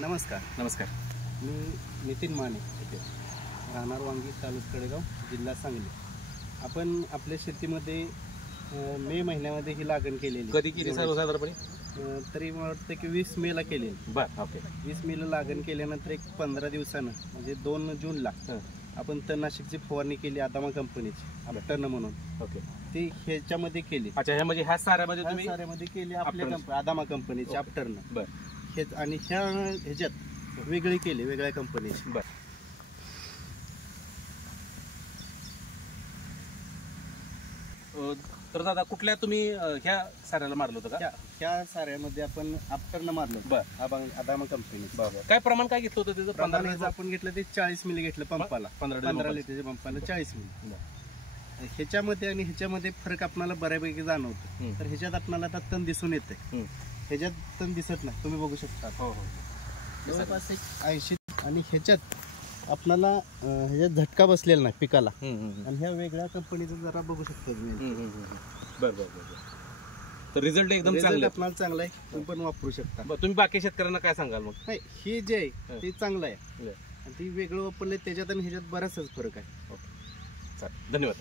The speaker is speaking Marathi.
नमस्कार. नमस्कार. मी नितीन माने राहणार वांगी, तालुका कडेगाव, जिल्हा सांगली. आपण आपल्या शेतीमध्ये मे महिन्यामध्ये ही लागण केलेली. कधी केली सर्वसाधारणपणे? तरी मला वाटतं की 20 मेला केलेली. बरं, ओके. 20 मेला लागण केल्यानंतर एक 15 दिवसानं म्हणजे 2 जूनला आपण तणनाशकची फवारणी केली आदामा कंपनीची, अपटर्न म्हणून. ओके. ती ह्याच्यामध्ये केली. अच्छा, ह्यामध्ये ह्या साऱ्यामध्ये तुम्ही साऱ्यामध्ये केली आपल्या आदामा कंपनीची अपटर्न. बरं. हे आणि ह्याच्यात वेगळी केली, वेगळ्या कंपनीची. बरं. तर दादा कुठल्या तुम्ही ह्या साऱ्याला मारलं होतं का? ह्या साऱ्यामध्ये आपण अपटर्न मारलं. बरं. आदामा कंपनी. काय प्रमाण काय घेतलं होतं त्याचं? 15 आपण घेतलं ते 40 मिली घेतलं पंपाला. 15 लिटरच्या पंपाला 40 मिली. ह्याच्यामध्ये आणि ह्याच्यामध्ये फरक आपल्याला बऱ्यापैकी जाणवतो. तर ह्याच्यात आपल्याला आता तण दिसून येते, ह्याच्यात तण दिसत नाही. तुम्ही बघू शकता. हो हो. जवळपास 80 आणि ह्याच्यात आपल्याला ह्याच्यात झटका बसलेला नाही पिकाला. आणि ह्या वेगळ्या कंपनीचं जरा बघू शकता तुम्ही. बरं बरं बरं. तर रिझल्ट एकदम चांगला आपल्याला चांगला आहे, तुम्ही पण वापरू शकता. तुम्ही बाकी शेतकऱ्यांना काय सांगाल मग? नाही, हे जे आहे ते चांगलं आहे आणि ती वेगळं वापरले त्याच्यात आणि ह्याच्यात बराचसाच फरक आहे. चालेल, धन्यवाद.